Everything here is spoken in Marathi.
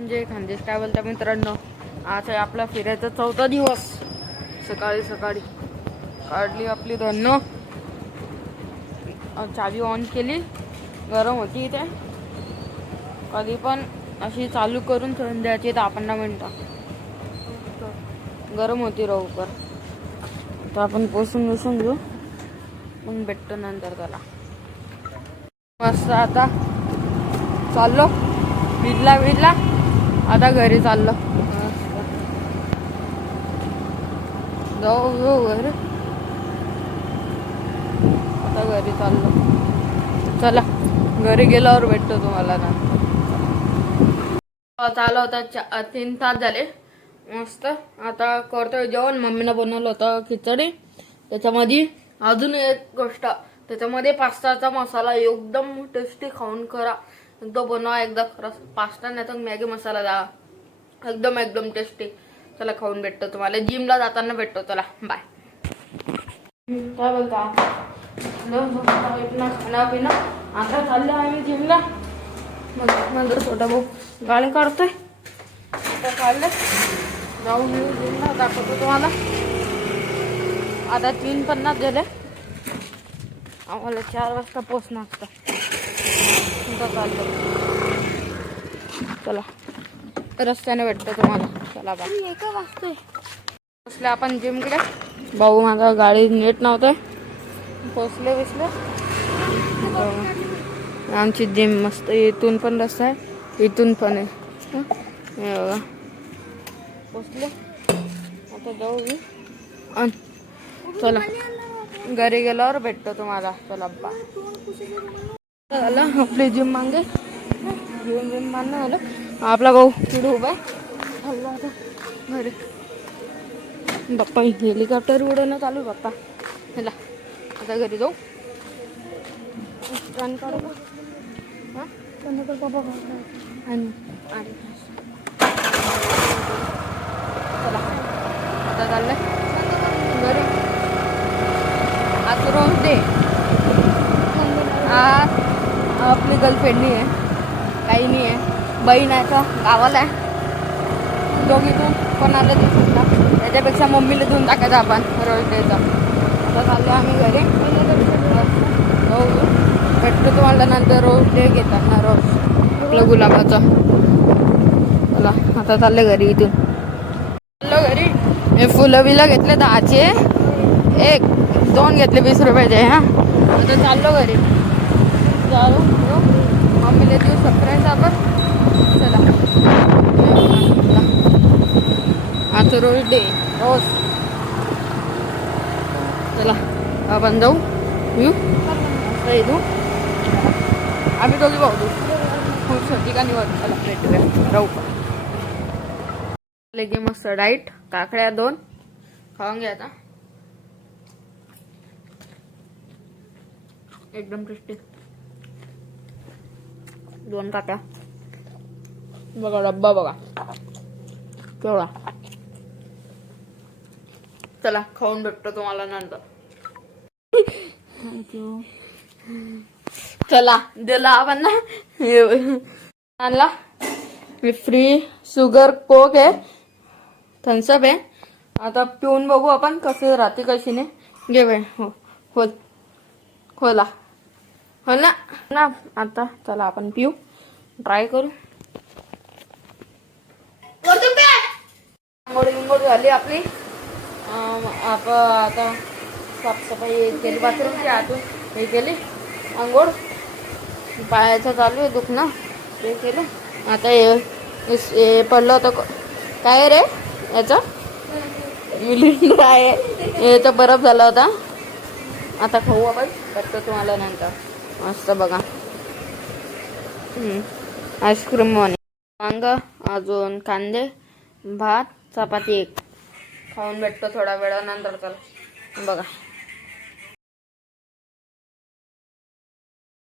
म्हणजे खानदेश ट्रॅव्हलच्या मित्रांनो, आज आहे आपला फिरायचा 4था दिवस. सकाळी सकाळी काढली आपली धन्न, चावी ऑन केली. गरम होती इथे, कधी पण अशी चालू करून ठेवून द्यायची 10-15 मिनटं. गरम होती लवकर. तर आपण पोसून घेऊ, मग भेटतो नंतर त्याला. मस्त आता चाललो विडला आता घरी चाललो. जाऊ घरी, आता घरी चाललो. चला घरी गेल्यावर भेटतो तुम्हाला ना. चालू होता 3 तास झाले. मस्त आता करतोय जेवण. मम्मीनं बनवलं होतं खिचडी. त्याच्यामध्ये अजून एक गोष्ट, त्याच्यामध्ये पास्ताचा मसाला एकदम टेस्टी. खाऊन करा, तो बनवा एकदा खरंच. पास्ता नाही तर मॅगी मसाला द्या, एकदम टेस्टी. चला खाऊन भेटतो तुम्हाला, जिमला जाताना भेटतो. चला बाय. काय बोलता खाना पिना. आता चाललो आम्ही जिमला. मग नंतर छोटा भाऊ गाडी काढतोय. आता चालले जाऊन येऊ जिमला, दाखवतो तुम्हाला. आता 3:50 झाले. आम्हाला 4 वाजता पोचणं असतं. चाललो, चला रस्त्याने भेटतो तुम्हाला. चला बाय. एका वाजतोय पोचले आपण जिमकडे. भाऊ माझा गाडी नीट नव्हतंय, पोचले बिसले. आमची जिम मस्त. इथून पण रस्ता आहे, इथून पण आहे. हे बघा पोचले. आता जाऊ मी. चला घरी गेल्यावर भेटतो तुम्हाला. चला बा. झालं आपली जिम मागे, जिम मागणं झालं. आपला भाऊ तिथे उभा आहे. आता घरी बाप्पा हेलिकॉप्टर उडवणं चालू. बाप्पा ह्याला आता घरी जाऊ. रन काढू का? हां बाबा आणि चला आता चाललंय घरी. आज रोज डे. आज आपली गर्लफ्रेंड नाही आहे, काही नाही आहे. बहीण आहे का गावाला आहे. दोघीतून कोणाला देऊ शकता, त्याच्यापेक्षा मम्मीला देऊन टाकायचं आपण रोज डेचा. आता चाललो आम्ही घरी. हो भेटतो तुम्हाला नंतर. रोज डे घेताना रोज आपलं गुलाबाचा. चला आता चालले घरी. इथून चाललो घरी. हे फुलं बिलं घेतले 10चे, 1-2 घेतले 20 रुपयाचे. हां आता चाललो घरी. जाऊ मम्मीला देऊ सरप्राईज आपण. चला आता रोज डे रोज. चला आपण जाऊ येऊ येऊ. आम्ही दोघी भाऊ खूप ठिकाणी वाटू. चला भेटूया. राहू की मस्त डाईट. काकड्या 2 खाऊन घ्या आता, एकदम टेस्टी. 2 काट्या बघा, डब्बा बघा केवढा. चला खाऊन भेटतो तुम्हाला नंतर. चला दिला आपण ना आणला. फ्री शुगर कोक आहे, थम्सअप आहे. आता पिऊन बघू आपण कसे राहते कशी नाही. घे बाई. हो खोला हो ना. आता चला आपण पिऊ, ट्राय करू. आंघोळ झाली आपली. आपण आता साफसफाई केली बाथरूमची. आतून हे केली आंघोळ. पायाचं चालू आहे दुखणं, ते केलं. आता हे पडलं होतं काय रे याचं मिलिंड आहे. हे तर बरफ झाला होता. आता खाऊ आपण, भेटतो तुम्हाला नंतर. मस्त बघा आईस्क्रीम वांग, अजून कांदे, भात, चपाती 1. खाऊन भेटतो थोड्या वेळानंतर. चला बघा.